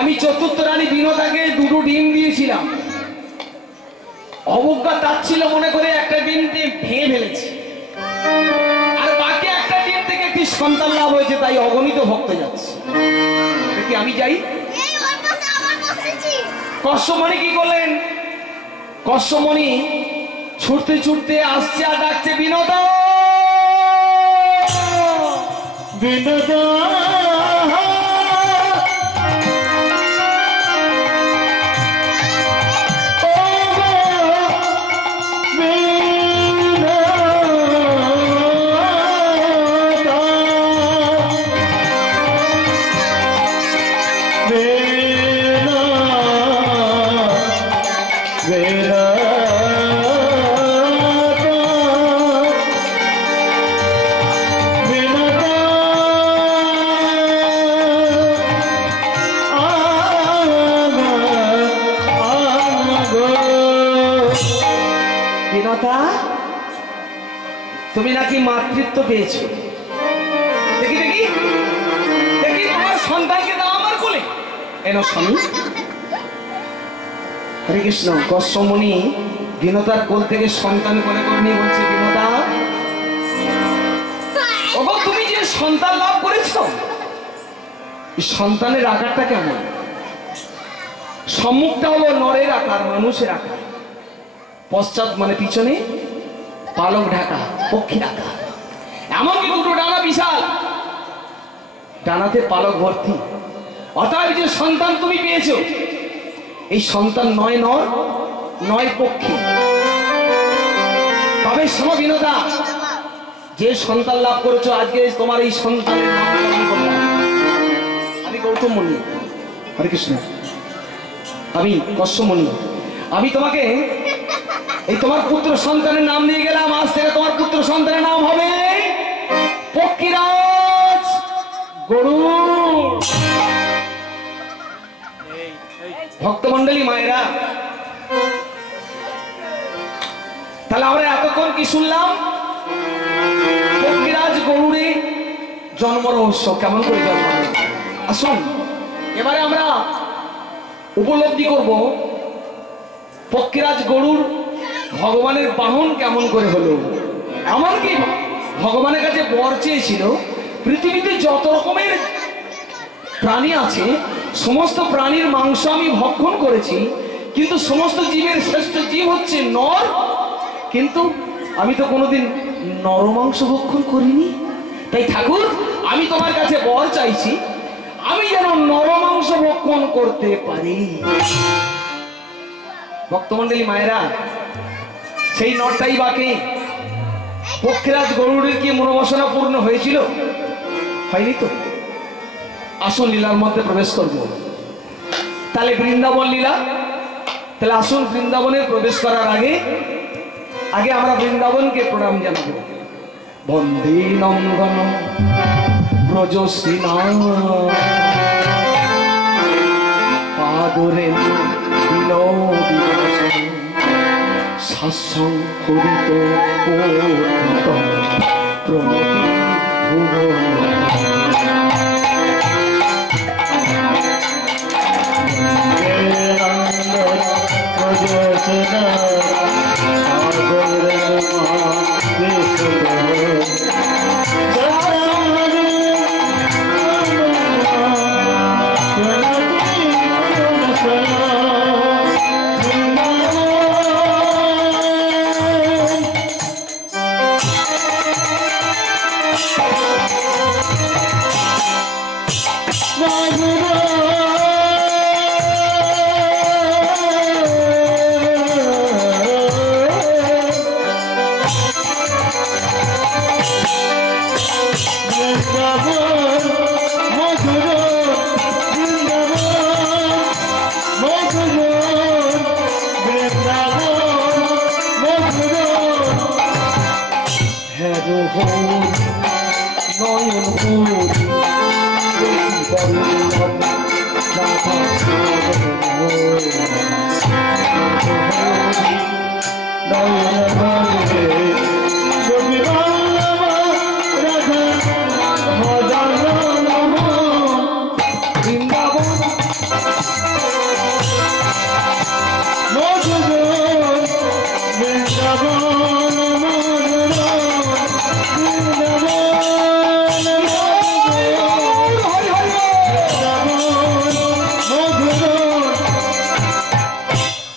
আমি চতুর্থ রানী বিনোদাকে দুটো ডিম দিয়েছিলাম, অবজ্ঞা তার ছিল মনে করে একটা ডিম দিয়ে ভেঙে ফেলেছি, আর বাকি একটা ডিম থেকে একটি সন্তান লাভ হয়েছে, তাই অগণিত ভক্ত যাচ্ছে। দেখি আমি যাই। কশ্যপমণি কি করলেন? কশ্যপমণি ছুটতে ছুটতে আসছে আর ডাকছে বিনোদা, বিনোদা। তুমি নাকি মাতৃত্ব পেয়েছো, দেখি দেখি দেখি তোমার সন্তানকে দাও আমার কোলে। এনো স্বামী। হরে কৃষ্ণ। কশ্যপমণি বিনোদার কোল থেকে সন্তান কোলে করে নিয়ে বলছে, বিনোদা ওগো তুমি যে সন্তান লাভ করেছো, এই সন্তানের আকারটা কেমন? সম্মুখটা হলো নরের আকার, মানুষের আকার, পশ্চাৎ মানে পিছনে পালক ঢাকা, পক্ষী ঢাকা, এমনকি দুটো ডানা বিশাল, ডানাতে পালক ভর্তি। অতএব যে সন্তান তুমি পেয়েছো, এই সন্তান নয় নর নয় পক্ষী। তবে শোনো বিনোদা, যে সন্তান লাভ করেছো, আজকে তোমার এই সন্তানের নাম আমি গৌতম মুনি। হরে কৃষ্ণ। আমি কশ্যপমণি, আমি তোমাকে এই তোমার পুত্র সন্তানের নাম দিয়ে গেলাম। আজ থেকে তোমার পুত্র সন্তানের নাম হবে পক্ষীরাজ গরুড়। ভক্তমন্ডলী মায়েরা, তাহলে আমরা এতক্ষণ কি শুনলাম? পক্ষীরাজ গরুড়ে জন্ম রহস্য, কেমন করে জন্ম। আসুন এবারে আমরা উপলব্ধি করব পক্ষীরাজ গরুড় ভগবানের বাহন কেমন করে হলো। এমনকি ভগবানের কাছে বর চেয়েছিল, পৃথিবীতে যত রকমের প্রাণী আছে সমস্ত প্রাণীর মাংস আমি ভক্ষণ করেছি, কিন্তু সমস্ত জীবের শ্রেষ্ঠ জীব হচ্ছে নর, কিন্তু আমি তো কোনোদিন নরমাংস ভক্ষণ করিনি। তাই ঠাকুর, আমি তোমার কাছে বর চাইছি, আমি যেন নরমাংস ভক্ষণ করতে পারি। ভক্তমন্ডলী মায়েরা, সেই নরটাই বাকি। পক্ষীরাজ গরুড়ের কি মনোবাসনা পূর্ণ হয়েছিল? হয়নি তো। আসুন লীলার মধ্যে প্রবেশ করবো। তাহলে বৃন্দাবন লীলা, তাহলে আসুন বৃন্দাবনে প্রবেশ করার আগে আগে আমরা বৃন্দাবনকে প্রণাম জানাবো। বন্দে নন্দন ব্রজশ্রী পাদরে শাসংকরিত প্রণতি ভুবন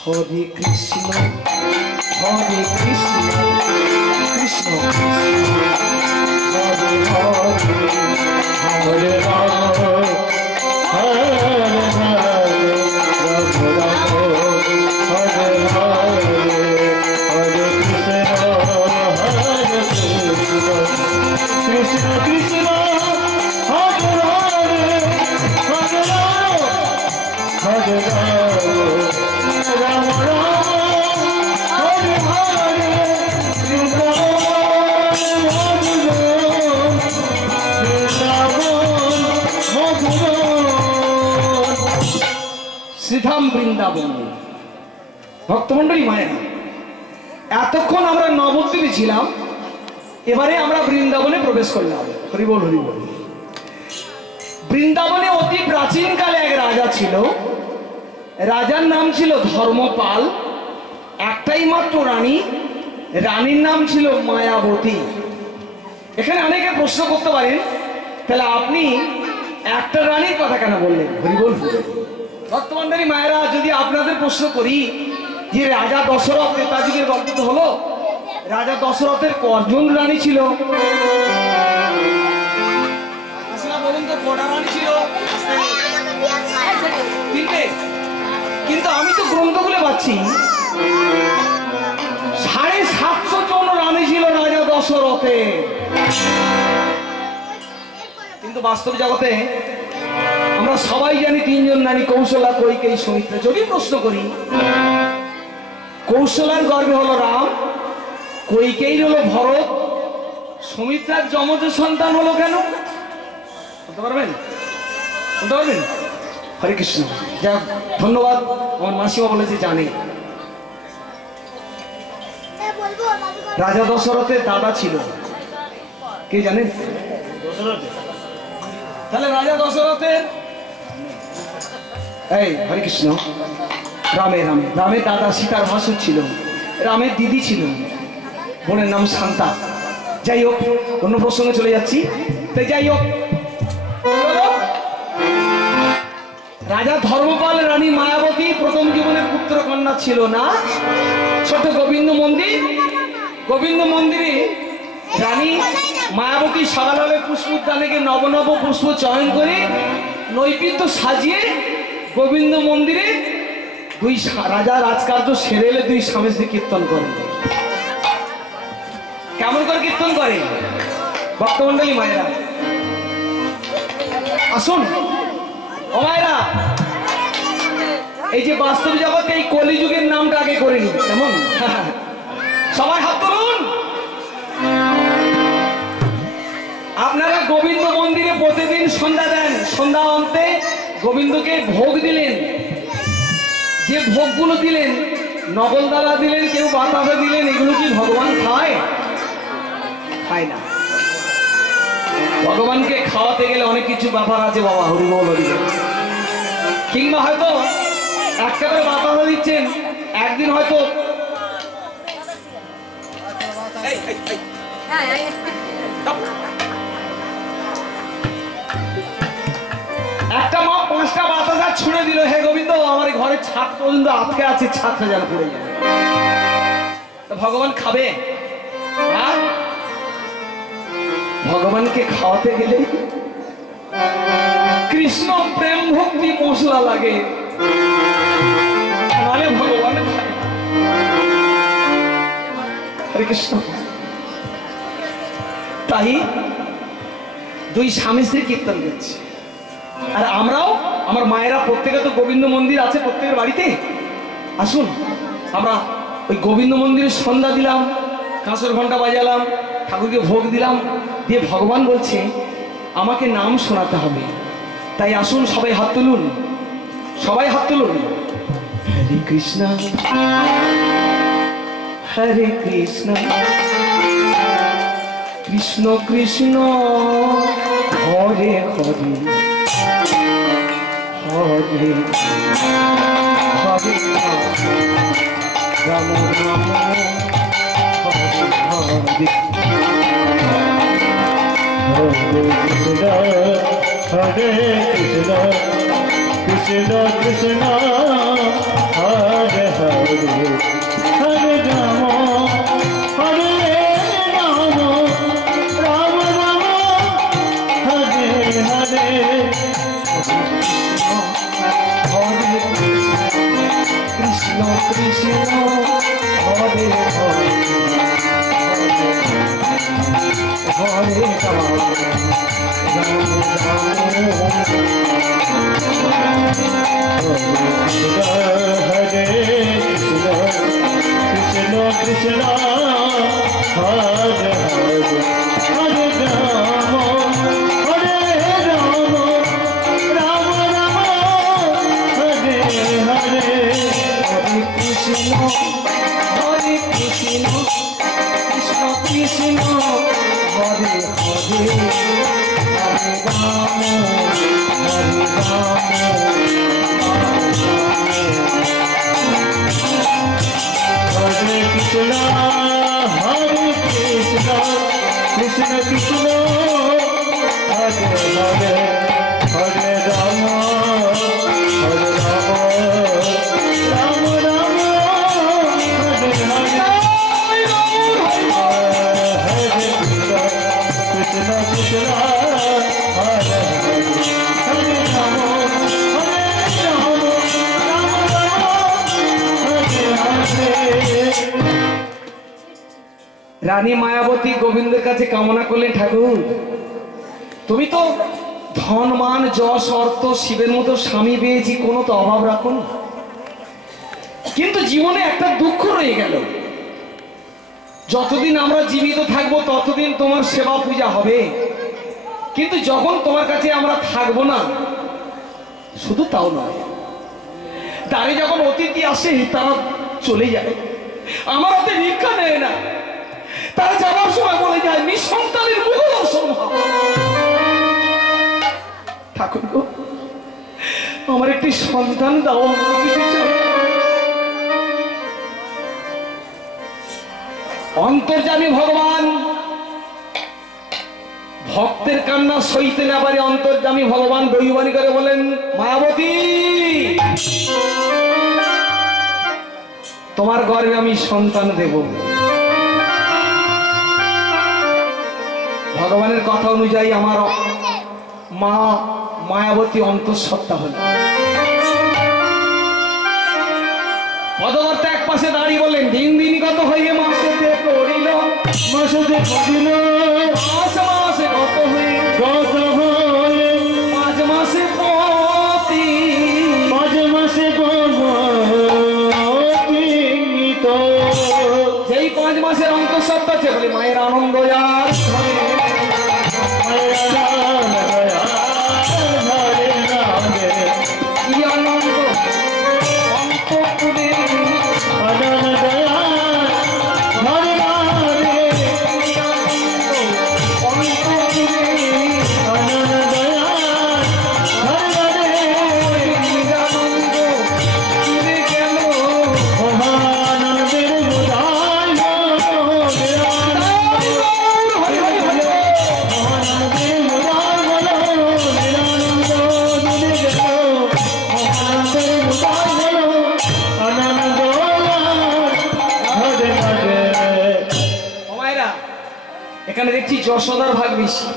হরে কৃষ্ণ কৃষ্ণ কৃষ্ণ হরে হরে হরে রাম হরে রাম হরে রাম হরে কৃষ্ণ কৃষ্ণ কৃষ্ণ হরে হরে হরে রাম হরে রাম রাম হরে হরে কৃষ্ণ শ্রীধাম বৃন্দাবন। ভক্তমন্ডলী মায়েরা, এতক্ষণ আমরা নবদ্বীপে ছিলাম, এবারে আমরা বৃন্দাবনে প্রবেশ করলাম। হরিবল হরিবল। বৃন্দাবনে অতি প্রাচীন কালে এক রাজা ছিল। রাজার নাম ছিল ধর্মপাল। একটাই মাত্র রানী, রানীর নাম ছিল মায়াবতী। এখানে অনেকে প্রশ্ন করতে পারেন, তাহলে আপনি একটা রানীর কথা কেন বললেন? হরিবল হরিবল। ভক্তমন্ডলী মায়েরা, যদি আপনাদের প্রশ্ন করি যে রাজা দশরথ ত্রেতাযুগের গল্প তো হলো, রাজা দশরথের কজন রানী ছিল? বলুন তো, কটা রানী ছিল? তিনটে। কিন্তু আমি তো গ্রন্থগুলো পাচ্ছি 750 জন রানী ছিল রাজা দশরথের। কিন্তু বাস্তব জগতে আমরা সবাই জানি 3 জন রানী, কৌশলা, কৈকেয়ী, সুমিত্রা। যদি প্রশ্ন করি, কৌশলার গর্ভে হলো রাম, কৈকেয়ীর হলো ভরত, সুমিত্রার যমজ সন্তান হলো কেন? বলতে পারবেন? বলতে পারবেন? হরে কৃষ্ণ। যাক, ধন্যবাদ। আমার মাসিমা বলেছে জানে। রাজা দশরথের দাদা ছিল, কে জানেন? তাহলে রাজা দশরথের এই হরে কৃষ্ণ রামের দাদা সীতার ভাসুর ছিল, রামের দিদি ছিল, বোনের নাম শান্তা। যাই হোক, অন্য প্রসঙ্গে চলে যাচ্ছি। তাই যাই হোক, রাজা ধর্মপাল রানী মায়াবতী প্রথম জীবনের পুত্র কন্যা ছিল না। ছোট গোবিন্দ মন্দিরে রানী মায়াবতী সকালে পুষ্প উদ্যানে নব নব পুষ্প চয়ন করে নৈবেদ্য সাজিয়ে গোবিন্দ মন্দিরে দুই রাজা রাজকার্য সেরে এলে দুই স্বামী স্ত্রী কীর্তন করে। কেমন করে কীর্তন করে? ভক্তমন্ডলী মায়েরা আসুন, ও মায়েরা, এই যে বাস্তব জগতে এই কলিযুগের নামটা আগে করে নি, কেমন? সবাই হাত তুলুন। আপনারা গোবিন্দ মন্দিরে প্রতিদিন সন্ধ্যা দেন, সন্ধ্যা অন্তে গোবিন্দকে ভোগ দিলেন। যে ভোগগুলো দিলেন, নগলদালা দিলেন, কেউ বাতাসা দিলেন, এগুলো কি ভগবান খায়? খায় না। ভগবানকে খাওয়াতে গেলে অনেক কিছু ব্যাপার আছে বাবা, হরিবল হরিবল। কিংবা হয়তো একটা করে বাতাসা দিচ্ছেন, একদিন হয়তো একটা মা 5টা বাতাসা ছুঁড়ে দিল, হে গোবিন্দ আমার ঘরের ছাদ পর্যন্ত আটকে আছে, ছাদটা যেন পড়ে যাবে। ভগবান খাবে? ভগবানকে খাওয়াতে গেলে কৃষ্ণ প্রেম ভক্তি মশলা লাগে, নাহলে ভগবান খায়। হরে কৃষ্ণ। তাই দুই স্বামী স্ত্রী কীর্তন করছে। আর আমরাও, আমার মায়েরা প্রত্যেকে তো গোবিন্দ মন্দির আছে প্রত্যেকের বাড়িতে। আসুন, আমরা ওই গোবিন্দ মন্দিরে সন্ধ্যা দিলাম, কাঁসর ঘন্টা বাজালাম, ঠাকুরকে ভোগ দিলাম, দিয়ে ভগবান বলছে আমাকে নাম শোনাতে হবে। তাই আসুন সবাই হাত তুলুন, সবাই হাত তুলুন। হরে কৃষ্ণ হরে Krishna Krishna Krishna Hare Hare Hare Hare Ram Ram Hare Hare Hare Krishna, Krishna Krishna, Hare Hare. হরে রাম রাম हरे कृष्ण कृष्ण हरे हरे हरे राम राम राम हरे हरे हरे कृष्ण कृष्ण कृष्ण हरे हरे हरे राम हरे कृष्ण कृष्ण कृष्ण हरे हरे हरे राम राम राम हरे हरे हरे कृष्ण कृष्ण हरे हरे राम রানী মায়াবতী গোবিন্দের কাছে কামনা করলেন, ঠাকুর তুমি তো ধন মান যশ অর্থ শিবের মতো স্বামী পেয়েছি, কোনো তো অভাব রাখো না, কিন্তু জীবনে একটা দুঃখ রয়ে গেল। যতদিন আমরা জীবিত থাকবো ততদিন তোমার সেবা পূজা হবে, কিন্তু যখন তোমার কাছে আমরা থাকবো না, শুধু তাও নয়, তারে যখন অতিথি আসে তারা চলে যায়, আমার হাতে ভিক্ষা নেয় না, তারা যাওয়ার সময় বলে যায় নিঃসন্তানের মুখ দর্শন হয়। ঠাকুর গো, আমার একটি সন্তান দাও, অন্তর্যামী ভগবান ভক্তের কান্না সইতে না পারে অন্তর্যামী ভগবান দৈবানী করে বলেন, মায়াবতী তোমার গর্ভে আমি সন্তান দেব। ভগবানের কথা অনুযায়ী আমার মা মায়াবতী অন্তঃসত্ত্বা হল। পদবর্তী এক পাশে দাঁড়িয়ে বললেন, দিন দিন কত হয়ে মাসেতে পড়িল, মাসে পড়িল মাসে মাসে কত হয়ে কত হয়ে 5 মাসে পতি, 5 মাসে তো যেই 5 মাসের অন্তঃসত্ত্বা আছে বলে মায়ের আনন্দ আর কি আনন্দ অন্তঃপুরে এখানে দেখছি যশোদার ভাগ বেশি,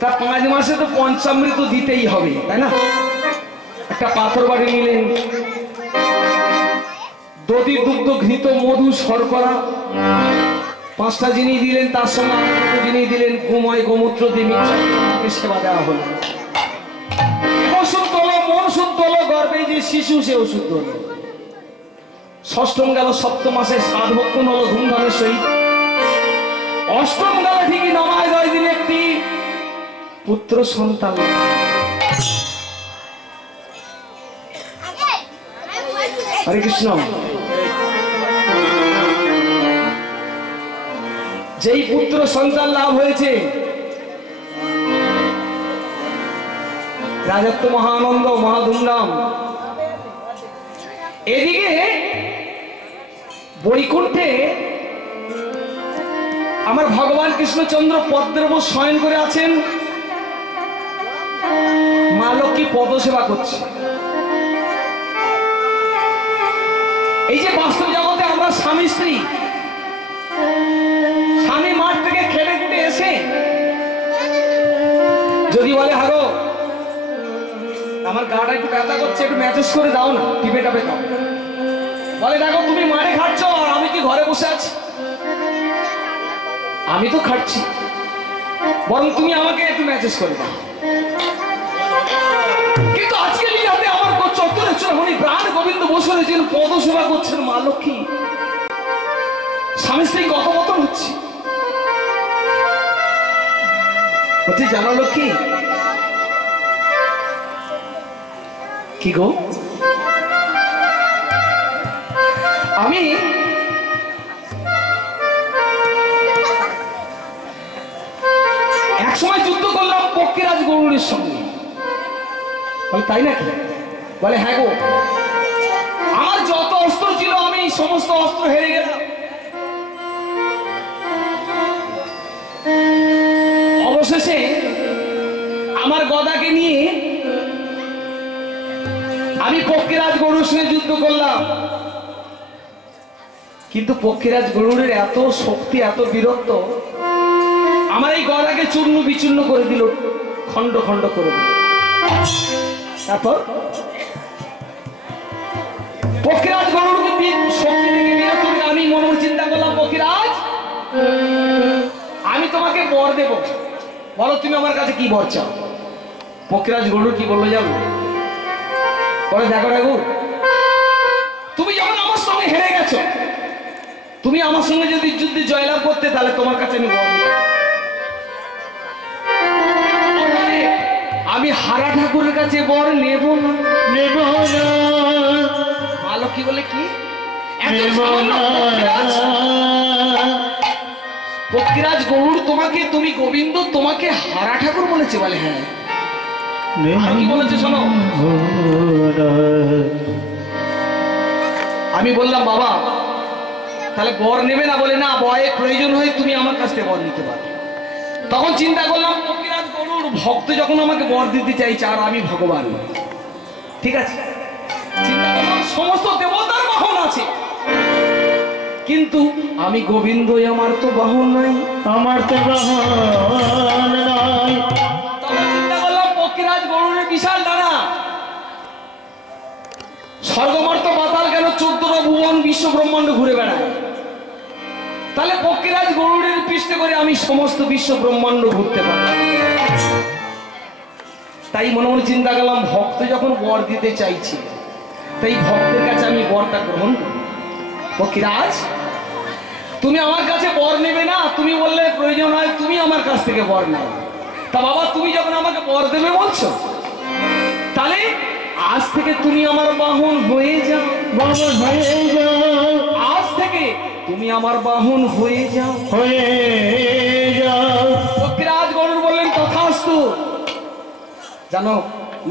তার 5 মাসে তো পঞ্চামৃত দিতেই হবে, তাই না? একটা পাথর বাড়ি নিলেন, দধি দুগ্ধ ঘৃত মধু শর্করা 5টা জিনিস দিলেন, তার সঙ্গে আরেকটা জিনিস দিলেন, গোময় গোমূত্র দিয়ে সেবা দেওয়া হলো। ওষুধ তোলো, মন শুদ্ধ হলো, গর্বে যে শিশু সে ওষুধ হলো। ষষ্ঠম গেল, 7ম মাসে 7 ভক্ষণ হলো ধুমধামের সহিত। অষ্টম গেল ঠিকই, নমায় 10 দিনে একটি পুত্র সন্তান। হরে কৃষ্ণ। যেই পুত্র সন্তান লাভ হয়েছে, রাজত্ব মহা আনন্দ মহা ধুমধাম। এদিকে বৈকুণ্ঠে আমার ভগবান কৃষ্ণচন্দ্র পদ্মের উপর শয়ন করে আছেন, মা লক্ষ্মী পদসেবা করছে। এই যে বাস্তব জগতে আমরা স্বামী স্ত্রী, স্বামী মাঠ থেকে খেটে খুটে এসে যদি বলে, হাগো আমার গাটা একটু ব্যথা করছে, একটু ম্যাসেজ করে দাও না, টিপে টাপে দাও, বলে দেখো তুমি মাঠে খাটছো আর আমি কি ঘরে বসে আছি, আমি তো খাটছি, বরং তুমি আমাকে একটু ম্যাসেজ করে দাও। কিন্তু আজকে লিগাতে আমার চত্বরে চরমণি প্রাণ গোবিন্দ বসে রয়েছেন, পদসেবা করছেন মা লক্ষ্মী, স্বামী স্ত্রী কথোপকথন হচ্ছে। জানো লক্ষ্মী কি গো, আমি একসময় যুদ্ধ করলাম পক্ষীরাজ গরুড়ের সঙ্গে। বলে তাই নাকি? বলে হ্যাঁ গো, আমার যত অস্ত্র ছিল আমি সমস্ত অস্ত্র হেরে গেলাম। অবশেষে আমার গদাকে নিয়ে আমি পক্ষীরাজ গরুর সঙ্গে যুদ্ধ করলাম। কিন্তু পক্ষীরাজ গরুড়ের এত শক্তি, এত বীরত্ব, আমার এই গদাকে চূর্ণ বিচূর্ণ করে দিল, খণ্ড খণ্ড করে দিল। তারপর পক্ষীরাজ গরুড়কে শক্তি থেকে বিরত করে আমি মনে মনে চিন্তা করলাম, পক্ষীরাজ আমি তোমাকে বর দেব, বলো তুমি আমার কাছে কি বর চাও। পক্ষীরাজ গরুড় কি বললো জানো? বলে দেখো ঠাকুর, তুমি যখন আমার সঙ্গে হেরে গেছো, তুমি আমার সঙ্গে যদি যুদ্ধে জয়লাভ করতে, তাহলে তোমার কাছে আমি বর দিই। আমি হারা ঠাকুরের কাছে বর নেব না, নেব না। ভালো কি বলে কি পক্ষীরাজ গরুড় তোমাকে, তুমি গোবিন্দ তোমাকে হারা ঠাকুর বলেছে? বলে হ্যাঁ। কি বলেছে শোনো। আমি বললাম বাবা তাহলে বর নেবে না? বলে না, বয়ের প্রয়োজন হয় তুমি আমার কাছ থেকে বর নিতে পারো। তখন চিন্তা করলাম পক্ষীরাজ গরুড় ভক্ত যখন আমাকে বর দিতে চাইছে, আর আমি ভগবান, ঠিক আছে। চিন্তা করলাম সমস্ত দেবতার বাহন আছে, কিন্তু আমি গোবিন্দই, আমার তো বাহন নাই, আমার তো বাহন নাই। তখন চিন্তা করলাম পক্ষীরাজ গরুড়ের বিশাল ডানা, স্বর্গমর্ত পাতাল কেন 14টা ভুবন বিশ্ব ব্রহ্মাণ্ড ঘুরে বেড়ায়, তাহলে পক্ষীরাজ গরুড়ের পৃষ্ঠে করে আমি সমস্ত বিশ্ব ব্রহ্মাণ্ড ঘুরতে পারি। তাই মনে মনে চিন্তা করলাম ভক্ত যখন বর দিতে চাইছি, তাই ভক্তের কাছে আমি বরটা গ্রহণ করি। পক্ষীরাজ তুমি আমার কাছে বর নেবে না, তুমি বললে প্রয়োজন হয় তুমি আমার কাছ থেকে বর নাও। তা বাবা তুমি যখন আমাকে বর দেবে বলছো, তাহলে আজ থেকে তুমি আমার বাহন হয়ে যাও, বাহন হয়ে যাও। আজ থেকে তুমি আমার বাহন হয়ে যাও, হয়ে যাও। পক্ষীরাজ গরুড় বললেন তথাস্তু। জানো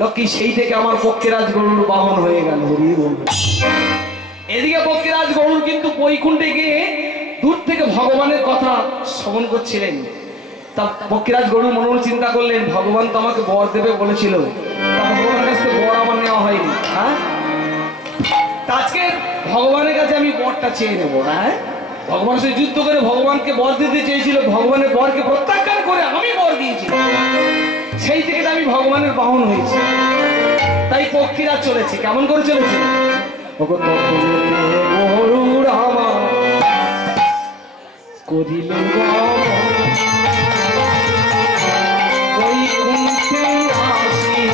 লক্ষ্মী, সেই থেকে আমার পক্ষীরাজ গরুড় বাহন হয়ে গেল। এদিকে পক্ষীরাজ গরুড় কিন্তু বৈকুণ্ঠে গিয়ে দূর থেকে ভগবানের কথা শ্রবণ করছিলেন। তা পক্ষীরাজ গরুড় মনে মনে চিন্তা করলেন, ভগবান তো আমাকে বর দেবে বলেছিল, তা ভগবানের কাছ থেকে বর আমার নেওয়া হয়নি। হ্যাঁ, আজকে ভগবানের কাছে আমি বরটা চেয়ে নেবো। হ্যাঁ, ভগবানের সাথে যুদ্ধ করে ভগবানকে বর দিতে চেয়েছিল, ভগবানের বরকে প্রত্যাখ্যান করে আমি বর দিয়েছি, সেই থেকে আমি ভগবানের বাহন হয়েছি। তাই পক্ষীরাজ চলেছে, কেমন করে চলেছে? গরুড় আমার করিলেন বৈকুণ্ঠে আসি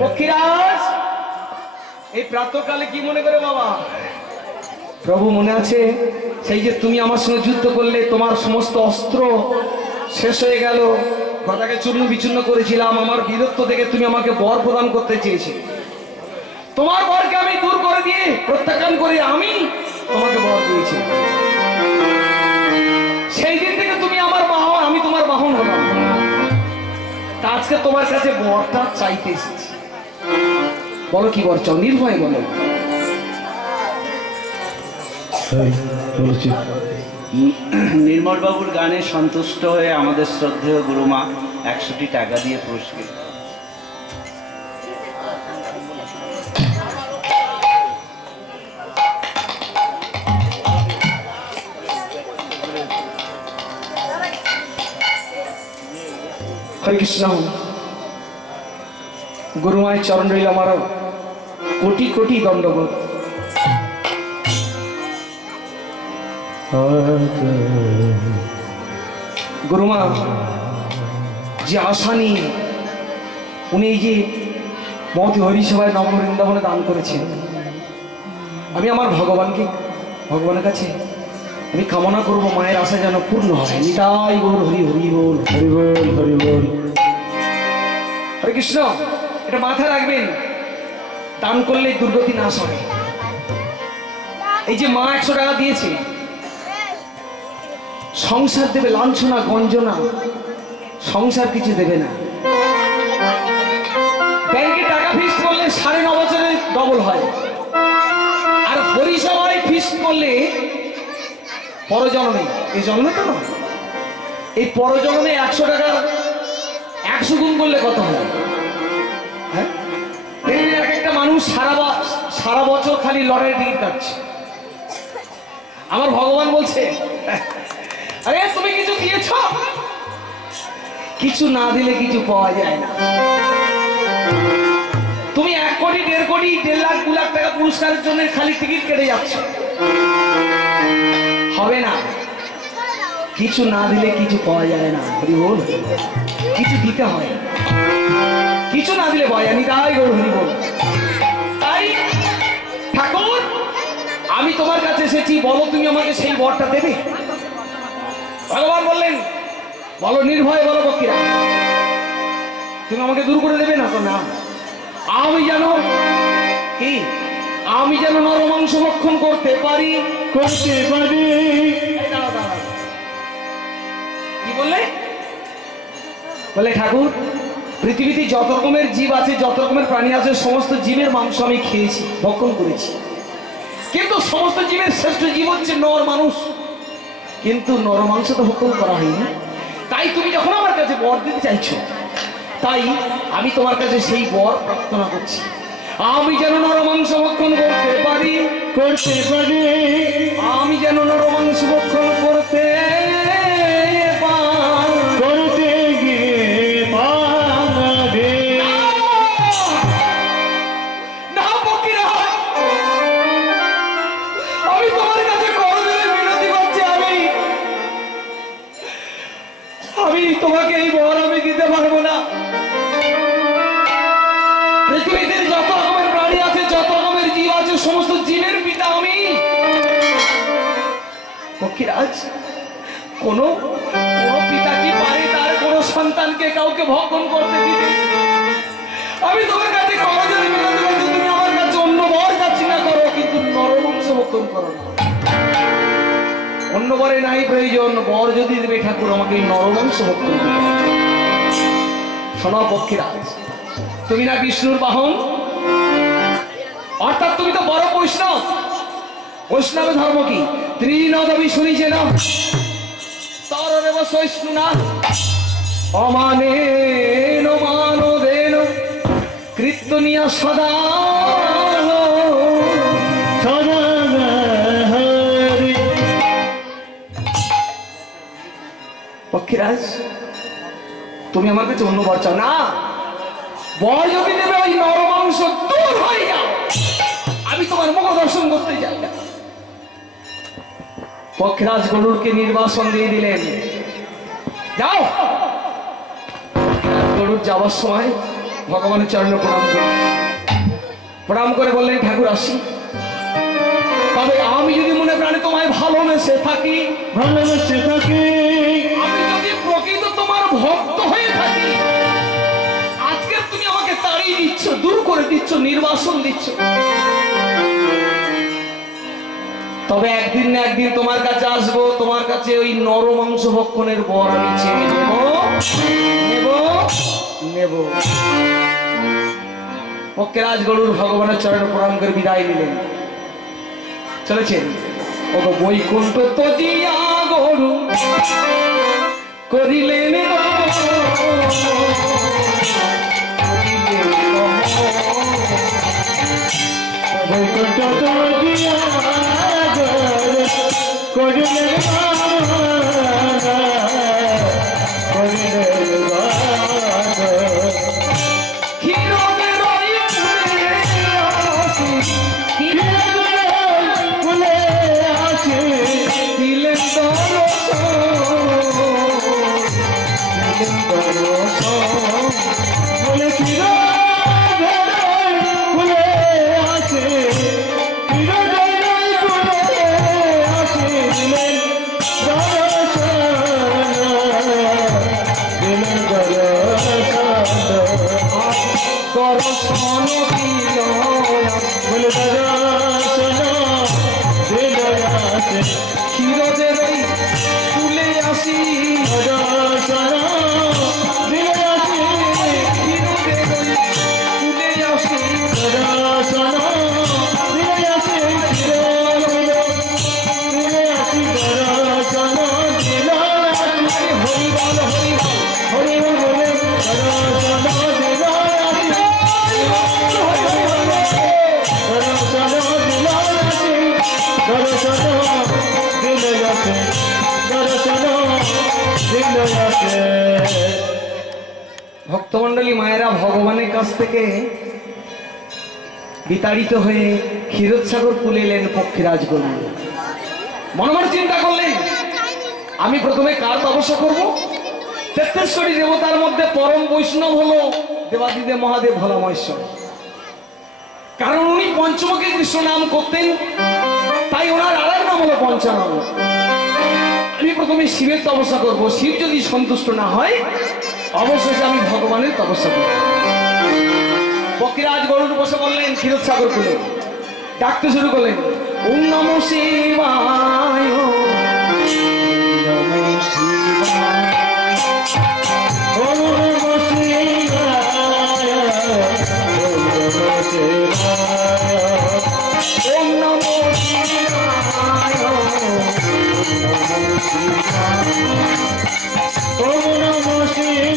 পক্ষীরাজ এই প্রাতঃকালে কি মনে করে বাবা? প্রভু মনে আছে সেই যে তুমি আমার সঙ্গে যুদ্ধ করলে, তোমার সমস্ত অস্ত্র শেষ হয়ে গেল, গদাকে চূর্ণ বিচূর্ণ করেছিলাম, আমার বীরত্ব থেকে তুমি আমাকে বর প্রদান করতে চেয়েছিলে। তোমার বরকে আমি দূর করে দিয়ে প্রত্যাখ্যান করে আমি তোমাকে বর দিয়েছি। সেই দিন থেকে তুমি আমার বাহন, আমি তোমার বাহন হলাম। তা আজকে তোমার কাছে বরটা চাইতে এসেছি। বলো কি বর চাও, নির্ভয় বলো। নির্মল বাবুর গানে সন্তুষ্ট হয়ে আমাদের শ্রদ্ধেয় গুরুমা 100টি টাকা দিয়ে পুরস্কৃত। হরে কৃষ্ণ। গুরুমায়ের চরণ রইল আমারও কোটি কোটি দণ্ডবোধ। গুরুমা যে আশা নিয়ে উনি এই যে মহতি হরিসভায় নববৃন্দাবনে দান করেছেন, আমি আমার ভগবানের কাছে আমি কামনা করব মায়ের আশা যেন পূর্ণ হয়। নিতাই গৌর হরি হরি বল, হরি বল, হরি বল। হরে কৃষ্ণ। এটা মাথায় রাখবেন, দান করলে দুর্গতি নাশ হবে। এই যে মা 100 টাকা দিয়েছে, সংসার দেবে লাঞ্ছনা গঞ্জনা, সংসার কিছু দেবে না। ব্যাংকে টাকা ফিক্সড করলে 9.5 বছরে ডবল হয়, আর হরিসভায় ফিক্সড করলে পরজন্মে, এই জন্মে তো না, এই পরজন্মে 100 টাকা 100 গুণ করলে কত হয়? হ্যাঁ, এক একটা মানুষ সারা বছর খালি লড়াই টিকিট কাটছে। আমার ভগবান বলছে, আরে তুমি কিছু দিয়েছ, কিছু না দিলে কিছু পাওয়া যায় না। তুমি 1 কোটি 1.5 কোটি 1.5 লাখ 2 লাখ টাকা পুরস্কারের জন্য খালি টিকিট কেটে যাচ্ছ, হবে না। কিছু না দিলে কিছু পাওয়া যায় না। হরি বল। কিছু দিতে হয়, কিছু না দিলে পাওয়া যায় না। তাই গৌর হরি বল। তাই ঠাকুর আমি তোমার কাছে এসেছি, বলো তুমি আমাকে সেই বরটা দেবে? ভগবান বললেন, বলো নির্ভয়, বলো পক্ষীরা, তুমি আমাকে দূর করে দেবে না তো? না, আমি যেন কি, আমি যেন নরমাংস ভক্ষণ করতে পারি। কি বললে? বলে ঠাকুর পৃথিবীতে যত রকমের জীব আছে, যত রকমের প্রাণী আছে, সমস্ত জীবের মাংস আমি খেয়েছি, ভক্ষণ করেছি, কিন্তু সমস্ত জীবের শ্রেষ্ঠ জীব হচ্ছে নর মানুষ, কিন্তু নর মাংস তো ভক্ষণ করা হয়নি। তাই তুমি যখন আমার কাছে বর দিতে চাইছো, তাই আমি তোমার কাছে সেই বর প্রার্থনা করছি, আমি যেন নর মাংস ভক্ষণ করতে পারি, আমি যেন নর মাংস ভক্ষণ করতে তোমাকে এই বর আমি দিতে পারবো না। পৃথিবীতে যত রকমের প্রাণী আছে, যত রকমের জীব আছে, সমস্ত জীবের পিতা আমি। পক্ষীরাজ, কোন পিতা কি পারে তার কোন সন্তানকে কাউকে ভক্ষণ করতে দিতে? আমি তোমার কাছে করজোড়ে মিনতি করছি, তুমি আমার কাছে অন্য বর যাচ্ছি না করো, কিন্তু নরমাংস ভক্ষণ করো না। অন্য বরে নাই প্রয়োজন, বর যদি দেবে ঠাকুর আমাকে এই নরমাংস ভক্ষণ করবে। শোনো পক্ষীরাজ, তুমি না বিষ্ণুর বাহন, অর্থাৎ তুমি তো বড় বৈষ্ণব। বৈষ্ণবের ধর্ম কি? ত্রিনদবি শুনিছে না, তররেব সহিষ্ণু না, অমানেন মানদেন কীর্তনিয়া সদা পক্ষীরাজ, তুমি আমার কাছে অন্য বর চাও না। বর যদি দেবে ওই নরমাংস দূর হয়ে যাও, আমি তোমার মুখ দর্শন করতে যাই না। পক্ষীরাজ গরুরকে নির্বাসন দিয়ে দিলেন, যাও। গরুর যাওয়ার সময় ভগবানের চরণে প্রণাম করে বললেন, ঠাকুর আসি। তবে আমি যদি মনে প্রাণে তোমায় ভালোবেসে থাকি, আমি যদি প্রকৃত তোমার ভক্ত হয়ে থাকি, আজকে তুমি আমাকে তাড়িয়ে দিচ্ছ, দূর করে দিচ্ছ, নির্বাসন দিচ্ছ। তবে একদিন না একদিন তোমার কাছে আসবো, তোমার কাছে ওই নরমাংস ভক্ষণের বর আমি চেয়ে নেব। পক্ষরাজ গরুর ভগবানের চরণে প্রণাম করে বিদায় নিলেন, চলেছেন। ও বৈকুণ্ঠ তজিয়া গরু করিলেন বৈকুণ্ঠ তজিয়া করিলেন ভক্তমন্ডলী মায়েরা ভগবানের কাছ থেকে বিতাড়িত হয়ে ক্ষীরসাগর কুলে এলেন পক্ষীরাজ গরু। মনে মনে চিন্তা করলেন, আমি প্রথমে কার তপস্যা করব? 33 কোটি দেবতার মধ্যে পরম বৈষ্ণব হলো দেবাদিদেব মহাদেব ভোলামহেশ্বর। কারণ উনি পঞ্চমুখী কৃষ্ণ নাম করতেন, তাই ওনার আরেক নাম হলো পঞ্চানন। আমি প্রথমে শিবের তপস্যা করব, শিব যদি সন্তুষ্ট না হয় অবশেষে আমি ভগবানের তপস্যা করব। পক্ষীরাজ গরুর বসে বললেন ক্ষীরসাগর কুলে, ডাকতে শুরু করলেন, ওম নমঃ শিবায়, নমঃ শিবায়, ওম নমঃ শিবায়, ওম নমঃ শিবায়, ওম নমঃ শিবায়, ওম নমঃ শিবায়।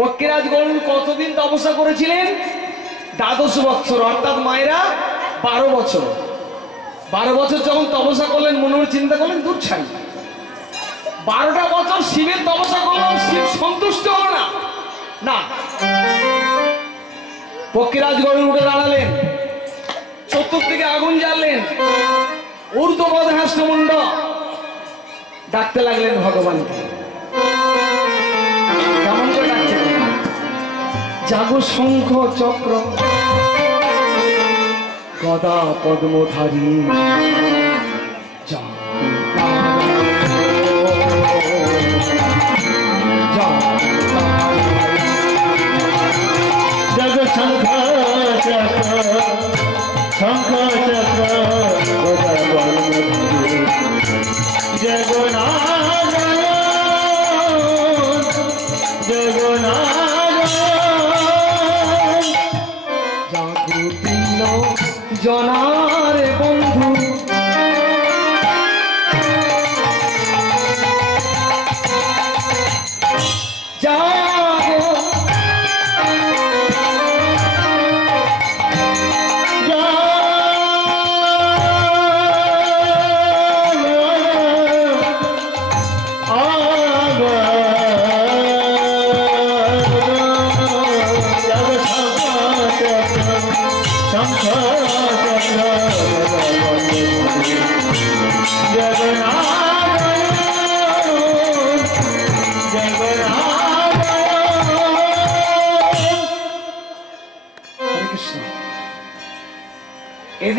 পক্ষীরাজ গরু কতদিন তপস্যা করেছিলেন? 12 বছর, অর্থাৎ মায়েরা 12 বছর। 12 বছর যখন তপস্যা করলেন, মনে মনে চিন্তা করলেন, দূর ছাই, 12টা বছর শিবের তপস্যা করলাম, শিব সন্তুষ্ট হল না। না, পক্ষীরাজ গরু উঠে দাঁড়ালেন, চতুর্দিকে আগুন জ্বাললেন, ঊর্ধ্বপদ হাস্যমুণ্ড ডাকতে লাগলেন ভগবানকে। কেমন করে ডাকছেন? জাগো শঙ্খ চক্র গদা পদ্মধারী, জাগো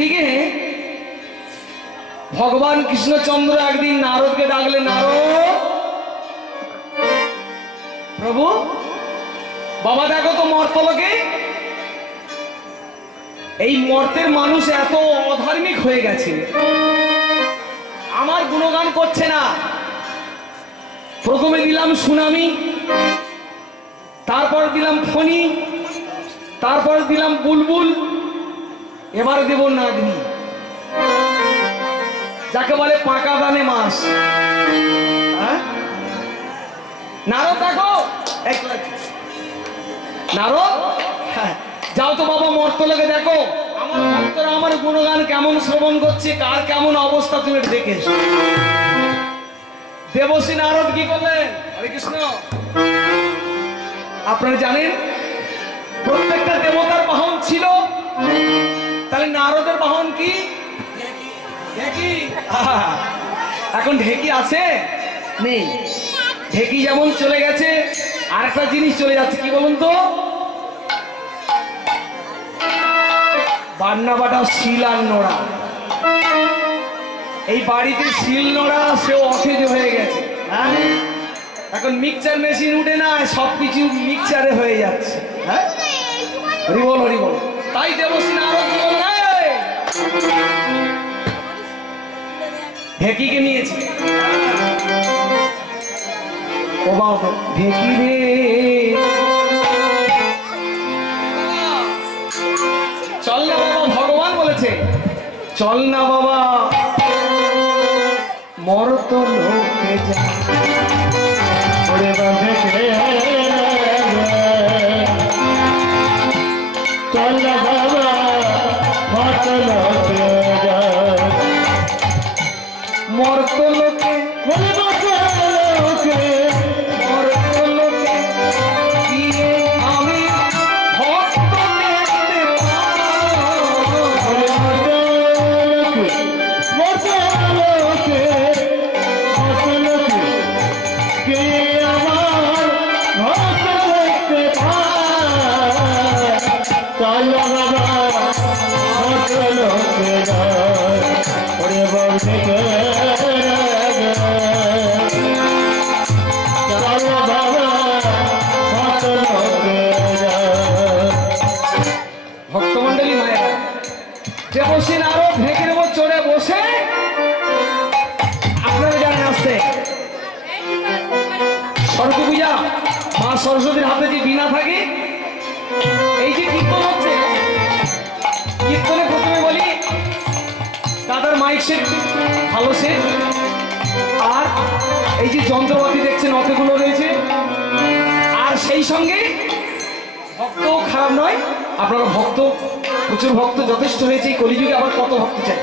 এদিকে ভগবান কৃষ্ণচন্দ্র একদিন নারদকে ডাকলেন, নারদ প্রভু, বাবা দেখো তো মর্তলোকে এই মর্তের মানুষ এত অধার্মিক হয়ে গেছে, আমার গুণগান করছে না। প্রথমে দিলাম সুনামি, তারপর দিলাম ফণি, তারপর দিলাম বুলবুল, এবার দেব নাগনি, যাকে বলে পাকা দানে মাছ। নারদ দেখো, নারদ যাও তো বাবা মর্তলোকে দেখো আমার ভক্তরা আমার গুণগান কেমন শ্রবণ করছে, কার কেমন অবস্থা তুমি দেখে এসো। দেবশ্রী নারদ কি করলেন? হরে কৃষ্ণ। আপনারা জানেন প্রত্যেকটা দেবতার বাহন ছিল, তাহলে নারদের বাহন কি? ঢেকি। এখন ঢেকি আছে? নেই। ঢেকি যেমন চলে গেছে, আর একটা জিনিস চলে যাচ্ছে, কি বলুন তো? বান্না বাটা শিল আর নোড়া। এই বাড়িতে শিল নোড়া সেও অকেজ হয়ে গেছে। হ্যাঁ, এখন মিক্সচার মেশিন উঠে না, সবকিছু মিক্সচারে হয়ে যাচ্ছে। হ্যাঁ, হরি বল হরি বল। তাই দেবশ্রী নারদ কি বললেন? ঢেকিকে নিয়েছি। ও বাবা ঢেকি রে, চল না বাবা, ভগবান বলেছে চল না বাবা মরত লোকে যা। ওরে বাবা চল না বাবা মর্তলোকে যা। মরত লোকে, ওরে মর্তলোকে মরত লোকে গিয়ে আমি ভক্ত দেখতে পাই। ওরে মর্তলোকে মর্তলোকে মর্তলোকে কে আমার ভক্ত দেখতে পায়। চল বাবা মর্তলোকে যা। ওরে বাবা ভক্তমন্ডলী মায়েরা, দেবশ্রী নারদ ঢেকির উপর চড়ে বসে, আপনারা জানেন আসতে সরস্বতী পূজা, মা সরস্বতীর হাতে যে বীণা থাকে, এই যে কীর্তন হচ্ছে, কীর্তনে প্রথমে বলি দাদার মাইক সেট ভালো সেট, আর এই যে যন্ত্রপাতি দেখছেন অতগুলো রয়েছে, আর সেই সঙ্গে ভক্তও খারাপ নয়, আপনারা ভক্ত প্রচুর ভক্ত যথেষ্ট হয়েছে এই কলিযুগে, আবার কত ভক্ত চাই।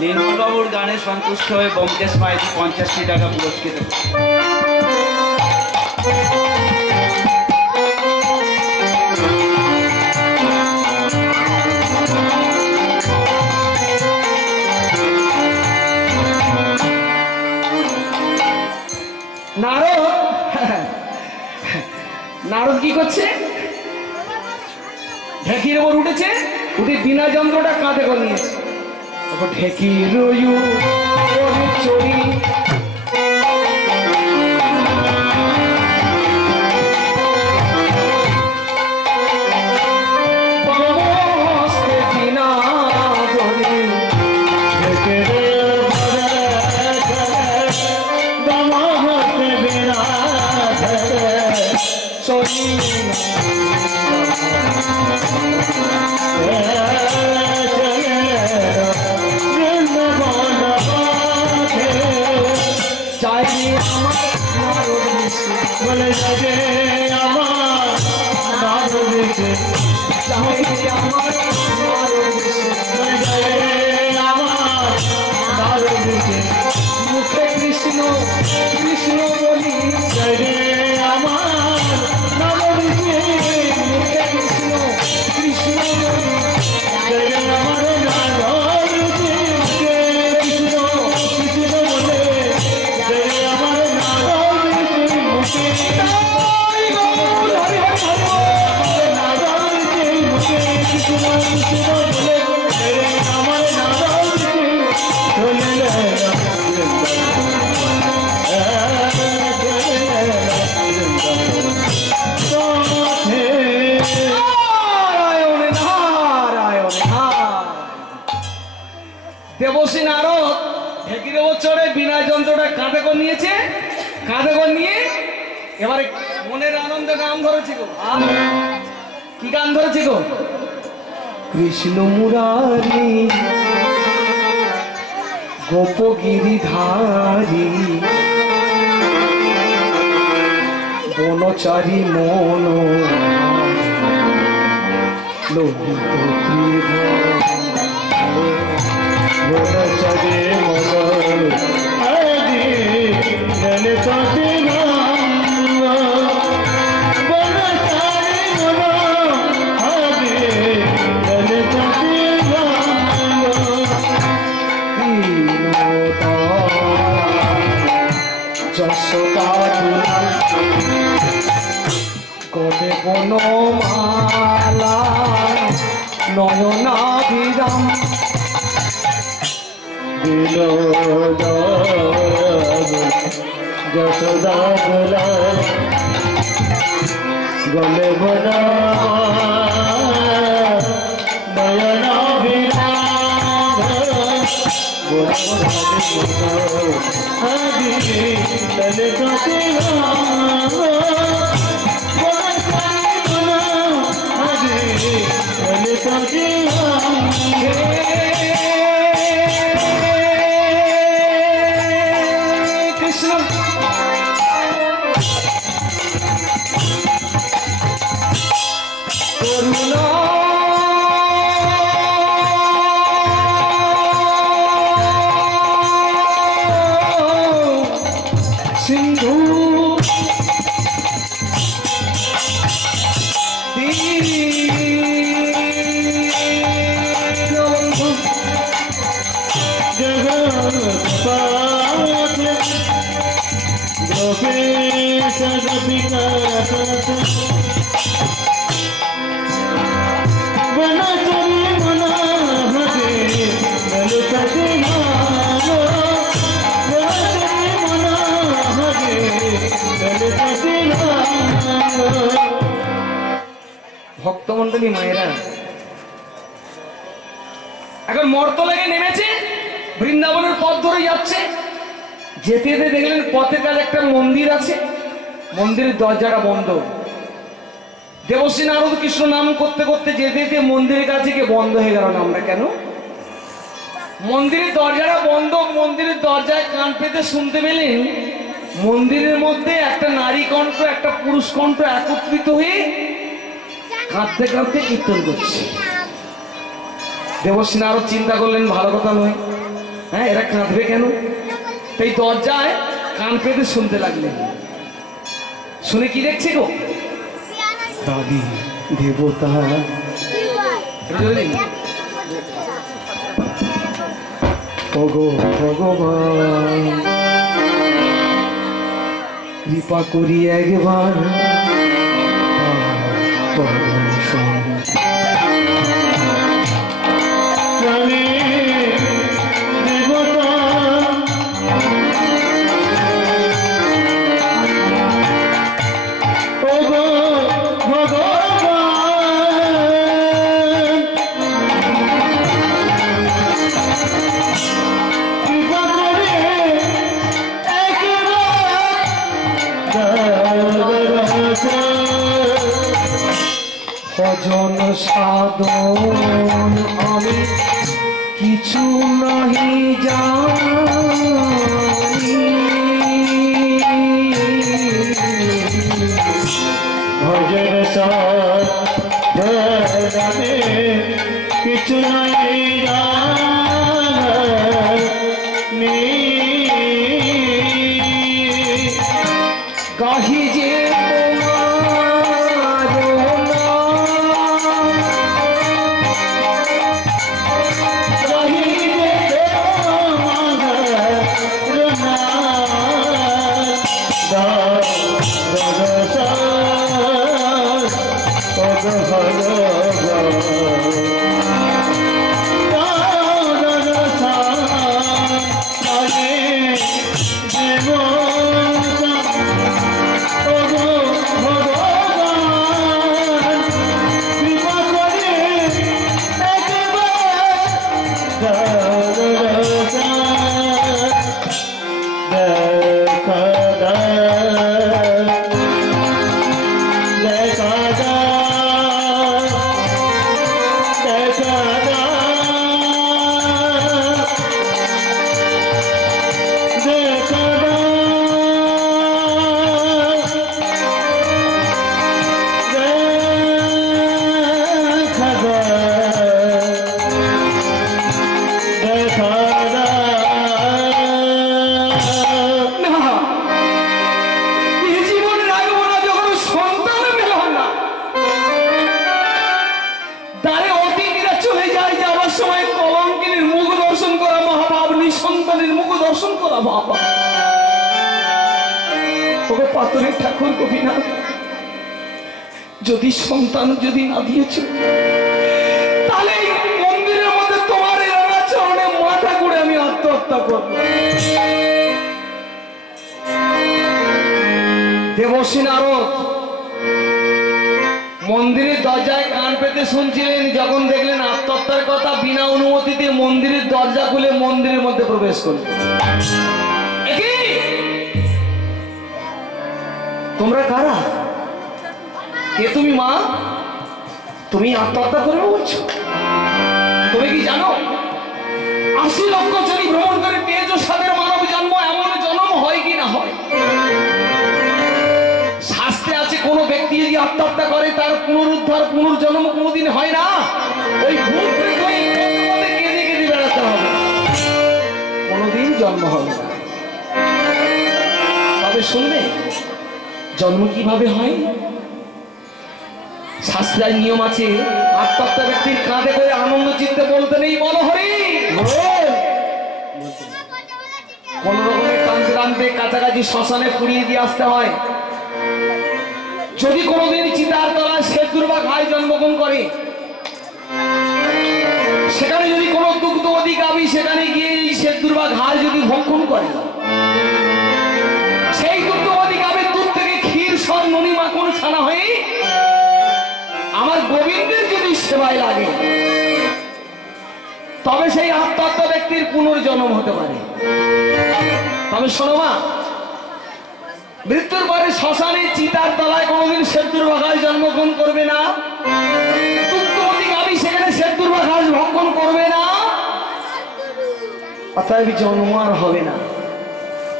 নির্মল বাবুর গানে সন্তুষ্ট হয়ে ব্যোমকেশ মাইতি 50টি টাকা পুরস্কৃত। নারদ নারদ কি করছে? ঢেকির ওপর উঠেছে, উঠে বিনা যন্ত্রটা কাঁধে করে নিয়েছে। ঢেকির চড়ি বিনা ধরি চড়ি বলে যাবে আমার নারদ দেশে। বলে যাবে আমার নারদ দেশে। মুখে কৃষ্ণ কৃষ্ণ বলি যাবে আমার নারদ দেশে। মুখে কৃষ্ণ কৃষ্ণ বলি যাবে আমার নারদ দেশে। কৃষ্ণ কৃষ্ণ বলে যাবে আমার নারদ দেশে। মুখে নারদ দেশে মুখে কৃষ্ণ দেবশ্রী নারদ ঢেকির ওপর চড়ে বিনা যন্ত্রটা কাঁধে করে নিয়েছে, কাঁধে করে নিয়ে এবারে মনের আনন্দে গান ধরেছে গো। কি গান ধরেছে গো? কৃষ্ণ মুরারি গোপগিরিধারী বনচারী মন লোহিত বনচারী মন আদি ললিতাতে কবে বনমালা নয়নাভিরাম যশোদা গোলা গলে বনা নয়না কৃষ্ণ করুণা সিন্ধু ভক্তমন্ডলী মায়েরা এখন মর্তলাকে নেমেছে, বৃন্দাবনের পথ ধরে যাচ্ছে। যেতে যেতে দেখলেন পথের কাছে একটা মন্দির আছে, মন্দিরের দরজাটা বন্ধ। দেবশ্রী নারদ কৃষ্ণ নাম করতে করতে যেতে যেতে মন্দিরের কাছে গিয়ে বন্ধ হয়ে গেল। আমরা কেন? মন্দিরের দরজাটা বন্ধ। মন্দিরের দরজায় কান পেতে শুনতে পেলেন মন্দিরের মধ্যে একটা নারী কণ্ঠ একটা পুরুষ কণ্ঠ একত্রিত হয়ে কাঁদতে কাঁদতে কীর্তন করছে। দেবশ্রী নারদ চিন্তা করলেন ভালো কথা নয়, হ্যাঁ এরা কাঁদবে কেন? তাই দরজায় কান পেতে শুনতে লাগলেন। শুনে কি দেখছে গো? দাদি দেবতা ওগো ভগবান কৃপা করি একবার ভজন সাধন আমি কিছু নাহি জানি, ভজন সাধন কিছু নাহি জানি, গাহি যে পাথরের ঠাকুর গোপীনাথ, যদি সন্তান যদি না দিয়েছ, তাহলে এই মন্দিরের মধ্যে তোমার এই রাঙা চরণে মাথা করে আমি আত্মহত্যা করব। দেবশ্রী নারদ মন্দিরের দরজায় কান পেতে শুনছিলেন, যখন দেখলেন আত্মহত্যার কথা, বিনা অনুমতিতে মন্দিরের দরজা খুলে মন্দিরের মধ্যে প্রবেশ করলেন। তোমরা কারা? কে তুমি মা? তুমি আত্মহত্যা করবে বলছো? তুমি কি জানো 80 লক্ষ জনি ভ্রমণ করে তেজ ও সাদের মানব জন্ম, এমন জন্ম হয় কি না হয়? শাস্ত্রে আছে কোন ব্যক্তি যদি আত্মহত্যা করে তার পুনরুদ্ধার পুনর্জন্ম কোনোদিন হয় না। ওই ভূত প্রেত হয়ে কেঁদে কেঁদে বেড়াতে হবে, কোনোদিন জন্ম হবে না। তবে শুনবে জন্ম কিভাবে হয়? শাস্ত্রের নিয়ম আছে, আত্মহত্যা ব্যক্তির কাঁধে করে আনন্দ চিত্তে বলতে নেই বলো হরি বল। কোন রকমের টানতে টানতে কাছাকাছি শ্মশানে পুড়িয়ে দিয়ে আসতে হয়। যদি কোনোদিন চিতার তলায় শেতুর বা ঘাই জন্মগ্রহণ করে, সেখানে যদি কোনো দুগ্ধবতী গাভী সেখানে গিয়ে শেতুর বা ঘাই যদি ভক্ষণ করে, সেই দুগ্ধবতী গাভীর দুধ থেকে ক্ষীর সর ননি মাখন ছানা হয়ে আমার গোবিন্দের যদি সেবায় লাগে, তবে সেই আত্মহত্যা ব্যক্তির পুনর্জন্ম হতে পারে। তবে শোনো মা, মৃত্যুর পরে শ্মশানে চিতার তলায় কোনোদিন সেতুর বাঘাস জন্মগ্রহণ করবে না, দুগ্ধবতী গাভী সেখানে সেতুর বাঘাস ভক্ষণ করবে না, অতএব জন্ম আর হবে না।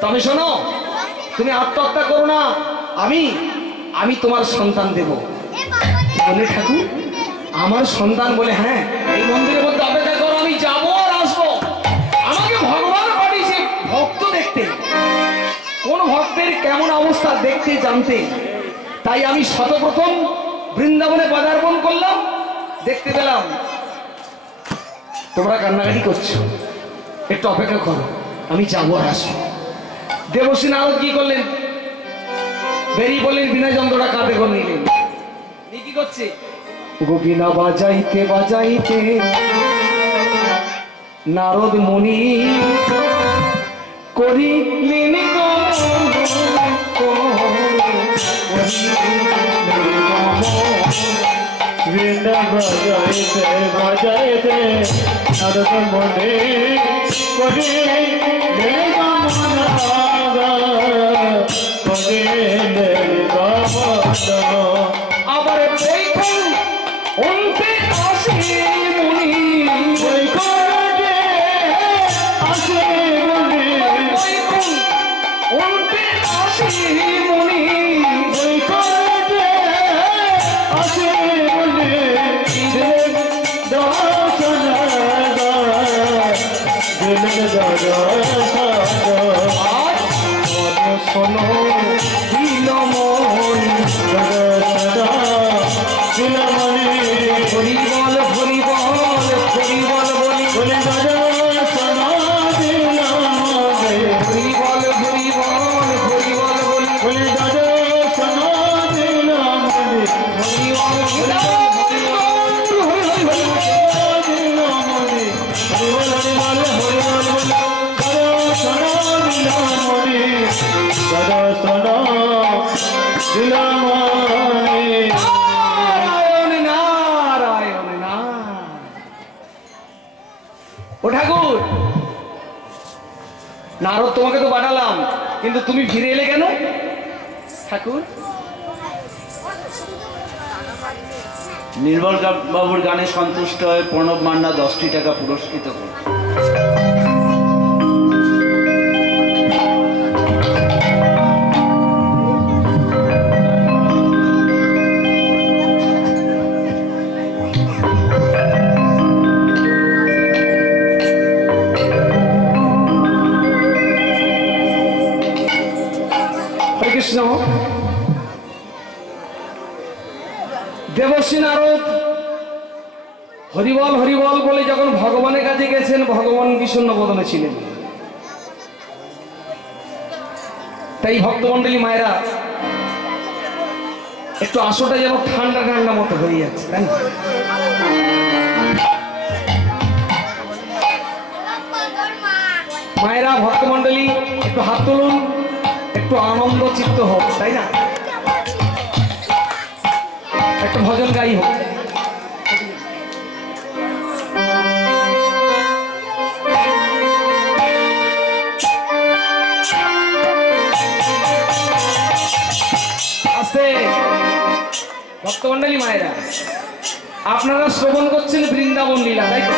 তবে শোনো, তুমি আত্মহত্যা করো না, আমি তোমার সন্তান দেব বলে ঠাকুর আমার সন্তান বলে, হ্যাঁ এই মন্দিরের মধ্যে অপেক্ষা করো, আমি যাবো আর আসবো। আমাকে ভগবান পাঠিয়েছে ভক্ত দেখতে, কোন ভক্তের কেমন অবস্থা দেখতে জানতে। তাই আমি শতপ্রথম বৃন্দাবনে পদার্পণ করলাম, দেখতে পেলাম তোমরা কান্নাকাটি করছো, একটু অপেক্ষা করো, আমি যাবো আর আসবো। দেবশ্রী নারদ কি করলেন? বেরিয়ে বললেন, বিনা যন্ত্রটা কাঁধে করে নিলেন। কি করছে? গোবিনা বাজাইতে বাজাইতে নারদ মুনি করিলেন বৃন্দা বাজাইতে বাজাইতে নারদ মুনি করিলেন আবার অন্তে আসে মুনি, অন্তে আসে মুনি, শোনো দিল মন হরি বল হরি বল হরি বল বলি হরি বল হরি বল হরি বল হরি বল বলি হরি নারায়ণ নারায়ণ নারায়ণ। ও ঠাকুর, নারদ তোমাকে তো পাঠালাম, কিন্তু তুমি ফিরে এলে কেন ঠাকুর? নির্মল বাবুর গানে সন্তুষ্ট হয়ে প্রণব মান্না 10টি টাকা পুরস্কৃত করে। কৃষ্ণ দেবশ্রী নারদ হরিবল হরিবল বলে যখন ভগবানের কাছে গেছেন, ভগবান বিষণ্ণ বদনে ছিলেন। তাই ভক্তমণ্ডলী মায়েরা একটু আসোটা যেন ঠান্ডা ঠান্ডা মতো হয়ে যাচ্ছে, তাই না? মায়েরা, ভক্তমণ্ডলী একটু হাত তুলুন, একটু আনন্দ চিত্ত হোক, তাই না? একটু ভজন গাই হোক। আস্তে। ভক্তমণ্ডলী মায়েরা, আপনারা শ্রবণ করছেন বৃন্দাবন লীলা, তাই তো?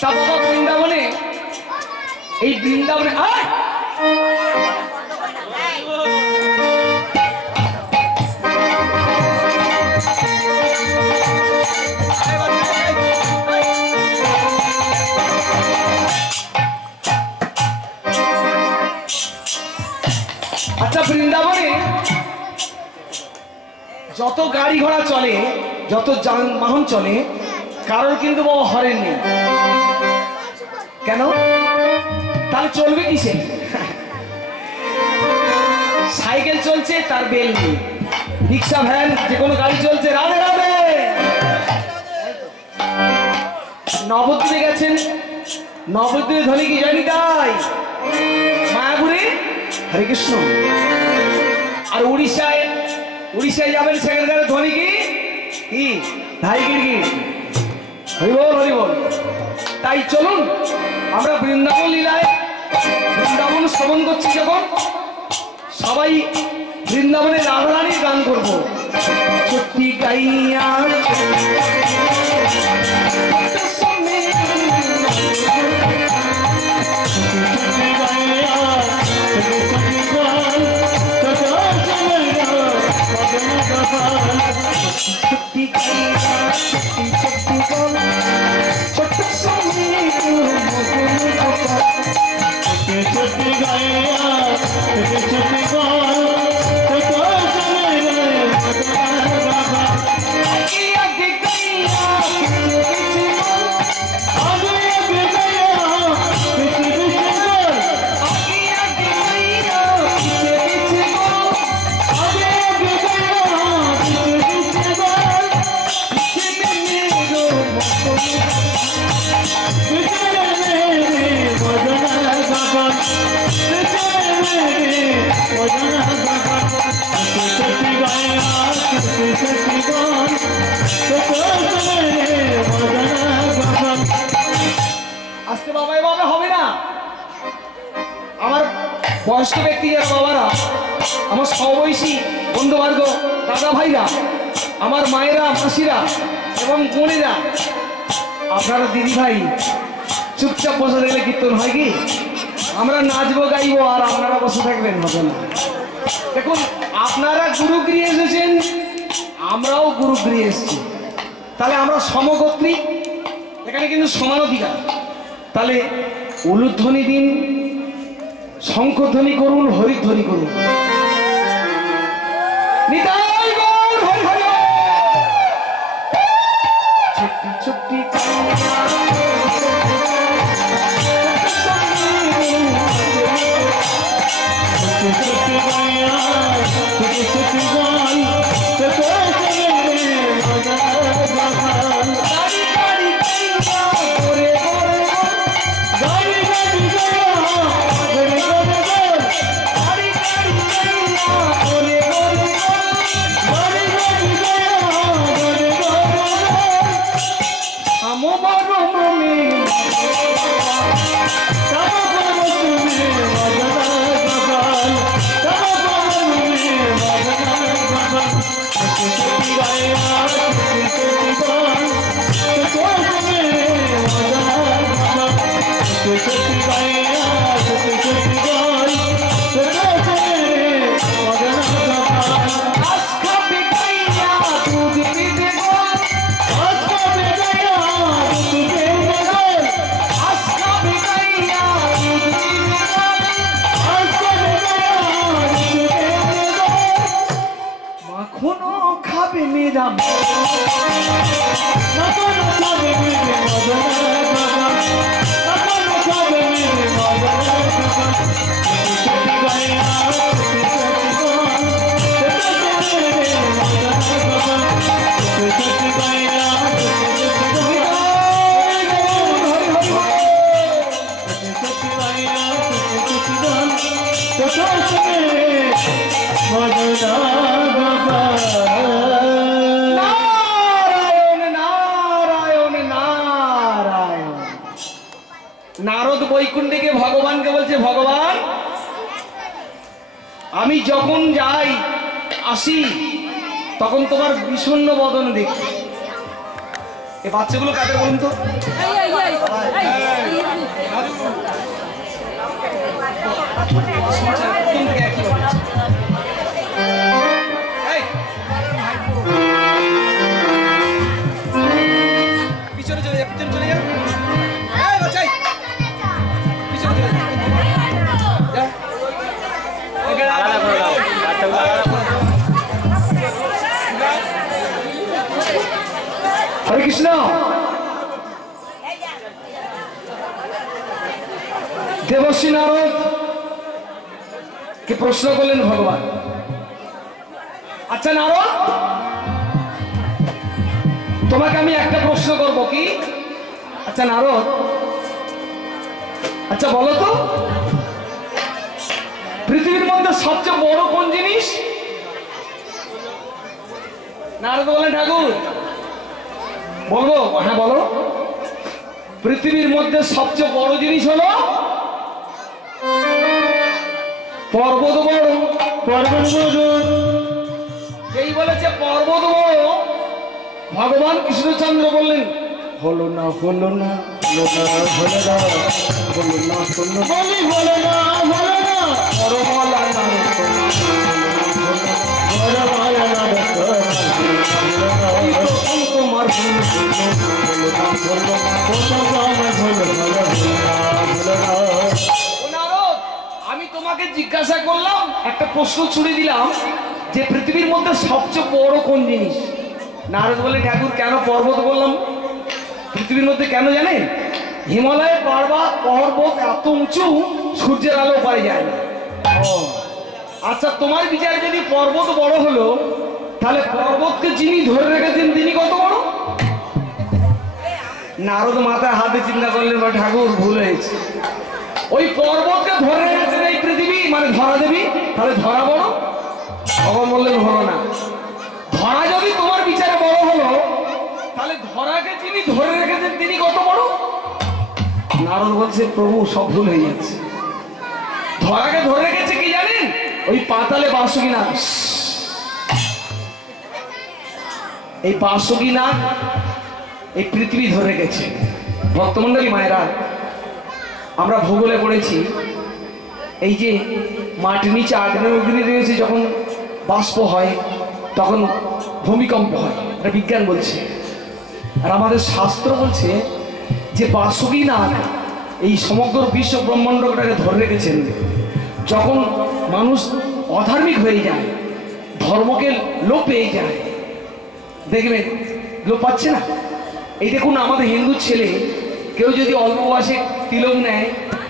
তা বাবা, বৃন্দাবনে, এই বৃন্দাবনে আচ্ছা, বৃন্দাবনে যত গাড়ি ঘোড়া চলে, যত যানবাহন চলে, কারোর কিন্তু বাবা হরেন নেই। কেন? তাহলে চলবে কিসে? সাইকেল চলছে, তার বেল নেই। রিক্সা, ভ্যান, যে কোনো গাড়ি চলছে, রাধে রাধে। নবদ্বীপে গেছেন, নবদ্বীপে ধ্বনি কি জানি তাই মায়াপুরে হরে কৃষ্ণ। আর উড়িষ্যায় যাবেন, সেখানকার ধ্বনি কি ধাই গিরগির, হরিবল হরিবল। তাই চলুন আমরা বৃন্দাবন লীলায়, বৃন্দাবন শ্রবণ করছি যখন, সবাই বৃন্দাবনে রাধারানীর গান করবো। সত্যি গাইয়া আজকে বাবা এভাবে হবে না। আমার বয়স্ক ব্যক্তি যারা বাবারা, আমার সমবয়সী বন্ধুবর্গ, দাদা ভাইরা, আমার মায়েরা, মাসিরা এবং বোনেরা, আপনারা দিদি ভাই চুপচাপ বসে দেখলে কীর্তন হয় কি? আমরা নাচবো গাইবো আর আপনারা বসে থাকবেন, হবে না। দেখুন, আপনারা গুরুগৃহে এসেছেন, আমরাও গুরুগৃহে এসেছি, তাহলে আমরা সমগোত্রী, এখানে কিন্তু সমান অধিকার। তাহলে উলুধ্বনি দিন, শঙ্খধ্বনি করুন, হরিধ্বনি করুন। নিতাই গৌর হরি হরি। ছোট্টি ছোট্টি Thank you. আমি যখন যাই আসি তখন তোমার বিষণ্ণ বদন দেখি। এই বাচ্চাগুলো কাদের বলুন তো? পিছনে চলে যা, পিছনে চলে যা। বাচ্চাই পিছনে চলে যা। হরে কৃষ্ণ। দেবশ্রী নারদ কে প্রশ্ন করলেন ভগবান, আচ্ছা নারদ, তোমাকে আমি একটা প্রশ্ন করব কি? আচ্ছা নারদ, আচ্ছা বলো তো পৃথিবীর মধ্যে সবচেয়ে বড় কোন জিনিস? নারদ বলেন ঠাকুর বলবো? হ্যাঁ বলো। পৃথিবীর মধ্যে সবচেয়ে বড় জিনিস হলো পর্বত বড়। পর্বত বড়। যেই বলেছে পর্বত বড়, ভগবান কৃষ্ণচন্দ্র বললেন হলো না হলো না হলো না হলো না হলো না হলো না বলি হলো না হলো না পরমালা নারদ বড়মালা না দেখো তোমার আমি তোমাকে জিজ্ঞাসা করলাম, একটা প্রশ্ন ছুড়ে দিলাম যে পৃথিবীর মধ্যে সবচেয়ে বড় কোন জিনিস? নারদ বলে ঠাকুর কেন পর্বত বললাম? পৃথিবীর মধ্যে কেন জানেন? হিমালয়ের পর্বত এত উঁচু সূর্যের আলো পাই যায় না। আচ্ছা তোমার বিচারে যদি পর্বত বড় হলো, তাহলে পর্বতকে যিনি ধরে রেখেছেন তিনি কত বড়? নারদ মাথায় হাতে চিন্তা করলেন বা ঠাকুর ভুল হয়েছে, ওই পর্বতকে ধরে রেখেছেন এই পৃথিবী, মানে ধরা দেবী, তাহলে ধরা বড়? ভগবান বললেন হলো না। ধরা যদি তোমার বিচারে বড় হলো, তাহলে ধরাকে যিনি ধরে রেখেছেন তিনি কত বড়? নারদ বলছে প্রভু সব ভুল হয়ে যাচ্ছে। ধরাকে ধরে রেখেছে কি জানেন? ওই পাতালে বাসুকি নাগ। এই বাসুকি নাগ এই পৃথিবী ধরে রেখেছে। ভক্তমন্ডলী মায়েরা, আমরা ভূগোলে পড়েছি এই যে মাটির নিচে আগ্নেয়গিরি রয়েছে, যখন বাষ্প হয় তখন ভূমিকম্প হয়, এটা বিজ্ঞান বলছে। আর আমাদের শাস্ত্র বলছে যে বাসুকি নাগ এই সমগ্র বিশ্ব ব্রহ্মাণ্ডটাকে ধরে রেখেছেন। যখন মানুষ অধার্মিক হয়ে যায়, ধর্মকে লোপ পেয়ে যায়, দেখবেন লোপ পাচ্ছে না। এই দেখুন আমাদের হিন্দু ছেলে কেউ যদি অল্প বয়সে তিলক নেয়,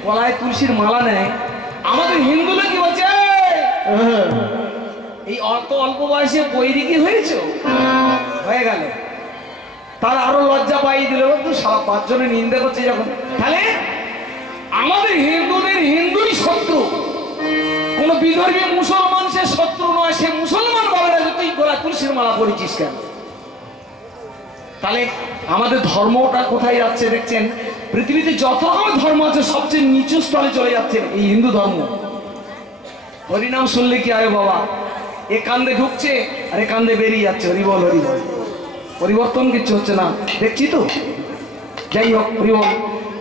গলায় তুলসীর মালা নেয়, আমাদের হিন্দুরা কি বলছে এই অল্প বয়সে বৈদিকই হয়েছে, হয়ে গেল। তার আরো লজ্জা পাইয়ে দিল, তো 5 জনে নিন্দা করছে যখন। তাহলে আমাদের হিন্দুদের হিন্দুই শত্রু, কোন বিধর্মী মুসলমান সে শত্রু নয়। সে মুসলমান বলে না যে তুই গলায় তুলসীর মালা পরেছিস কেন? তাহলে আমাদের ধর্মটা কোথায় যাচ্ছে দেখছেন? পৃথিবীতে যত রকমের ধর্ম আছে সবচেয়ে নিচু স্তরে চলে যাচ্ছে এই হিন্দু ধর্ম। হরিনাম শুনলে কি আয় বাবা, এ কান্দে ঢুকছে আর এ কান্দে বেরিয়ে যাচ্ছে। হরিবল হরিবল, পরিবর্তন কিছু হচ্ছে না, দেখছি তো। যাই হোক হরিবল।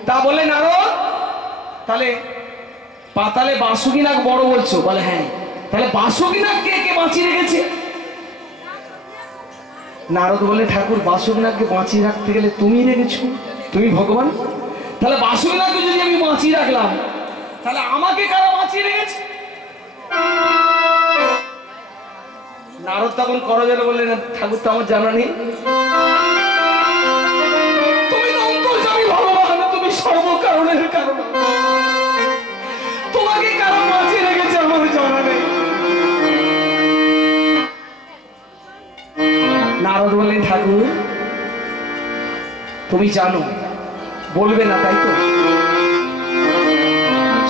তা বলে নারদ, তাহলে পাতালে বাসুকি নাগ বড় বলছো? বলে হ্যাঁ। তাহলে বাসুকি নাগ কে কে বাঁচিয়ে রেখেছে? নারদ বলে ঠাকুর বাসুকি নাগকে বাঁচিয়ে রাখতে গেলে তুমি রেখেছো, তুমি ভগবান। তাহলে বাসুকি নাগকে যদি আমি বাঁচিয়ে রাখলাম, তাহলে আমাকে কারা বাঁচিয়ে রেখেছে? নারদ তখন করজোড়ে বললেন ঠাকুর তো আমার জানা নেই, তুমি তো অন্তর্যামী ভগবান, তুমি সর্বকারণের কারণ, তোমাকে কারা বাঁচিয়ে রেখেছে আমার জানা নেই। নারদ বললেন ঠাকুর তুমি জানো, বলবে না তাই তো?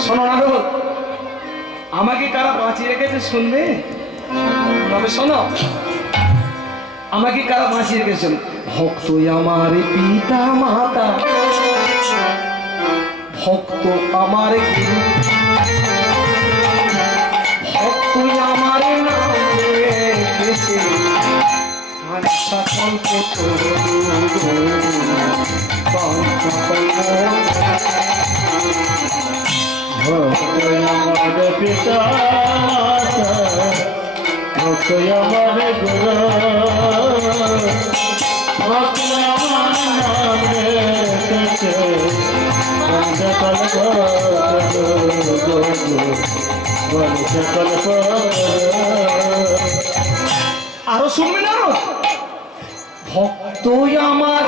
শোনো নারদ, আমাকে কারা বাঁচিয়ে রেখেছে শুনবে? তবে শোনো, আমাকে কারা বাঁচিয়ে রেখেছেন? ভক্ত আমার পিতা মাতা, ভক্ত আমার গুরু, ভক্ত এসেছে আর সকল ভক্ত আমার পিতা ভক্ত আমার গুরু ভক্ত আমার নাম রেখেছে সকল সকল আরো শুনবে না ভক্ত আমার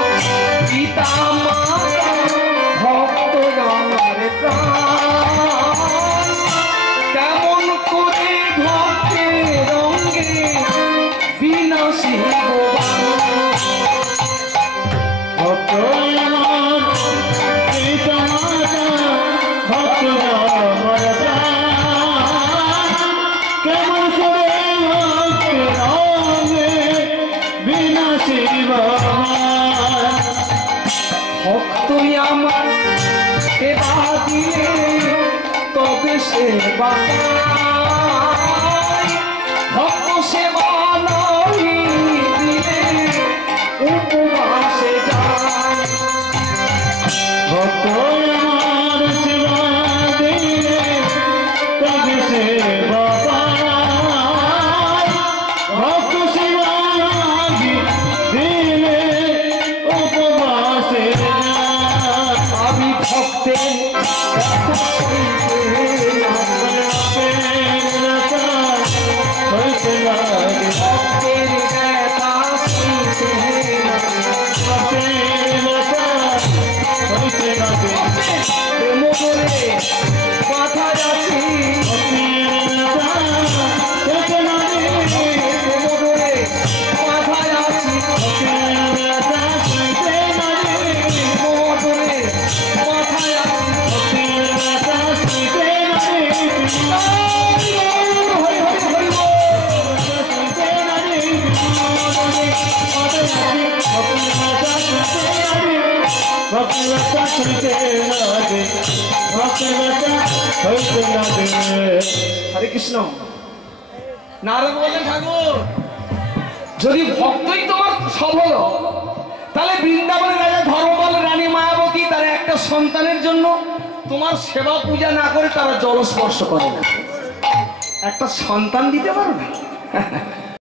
পিতা মাতা ভক্ত আমার প্রাণ কেমন করে ভক্তের রঙে বিনাশী ভগবান ভক্ত আমার পিতা মাতা ভক্ত আমার প্রাণ কেমন করে ভক্তের রঙে বিনাশী ভগবান ভক্তই আমার সেবা দিলে তবে সেবা পায়। ভক্ত সেবা নাই দিলে উপবাসে যায়। ভক্ত আমার সেবা দিলে তবে সেবা পায়। ভক্ত সেবা দিলে উপবাসে যায়। আমি ভক্তের কথা শুনতে হইতে লাগে ভক্তের কথা শুনতে হইতে লাগে প্রেম বলে কথা যাচ্ছি প্রেম বলে কথা যাচ্ছি হরে কৃষ্ণ। নারদ বলেন ঠাকুর যদি ভক্তই তোমার সব হলো তাহলে বৃন্দাবনের রাজা ধর্মপাল রানী মায়াবতী তারা একটা সন্তানের জন্য তোমার সেবা পূজা না করে তারা জলস্পর্শ করে না, একটা সন্তান দিতে পারো না।